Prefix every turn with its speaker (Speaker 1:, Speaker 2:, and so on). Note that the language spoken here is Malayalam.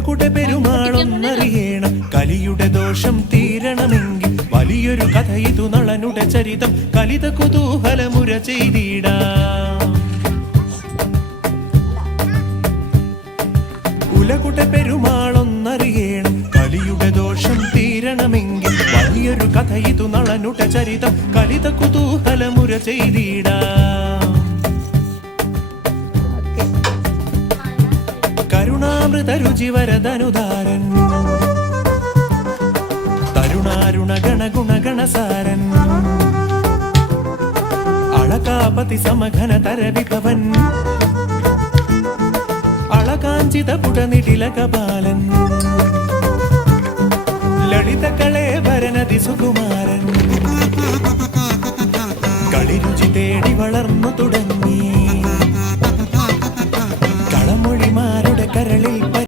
Speaker 1: ഉലകുടെ പെരുമാളൊന്നറിയണം. കലിയുടെ ദോഷം തീരണമെങ്കിൽ വലിയൊരു കഥ ഇതു നളനുടെ ചരിതം. കലിത കുതൂഹലമുര ചെയ്തിടാം. ഉലകുടെ പെരുമാളൊന്നറിയണം. കലിയുടെ ദോഷം തീരണമെങ്കിൽ വലിയൊരു കഥ ഇതു നളനുടെ ചരിതം. കലിത കുതൂഹലമുര ചെയ്തിടാം. അമൃത രുചി വരതനുധാരൻ തരുണാരുണ ഗണഗുണഗണസാരൻ അളകാപതി സമഘന തരവിഭവൻ അളകാഞ്ചിത പുടനിടിലകപാലൻ ലളിതകളെ വരനതി സുകുമാരൻ കളിരുചി തേടി വളർന്നു തുടങ്ങി. കളമൊഴിമാരുടെ കരളിൽ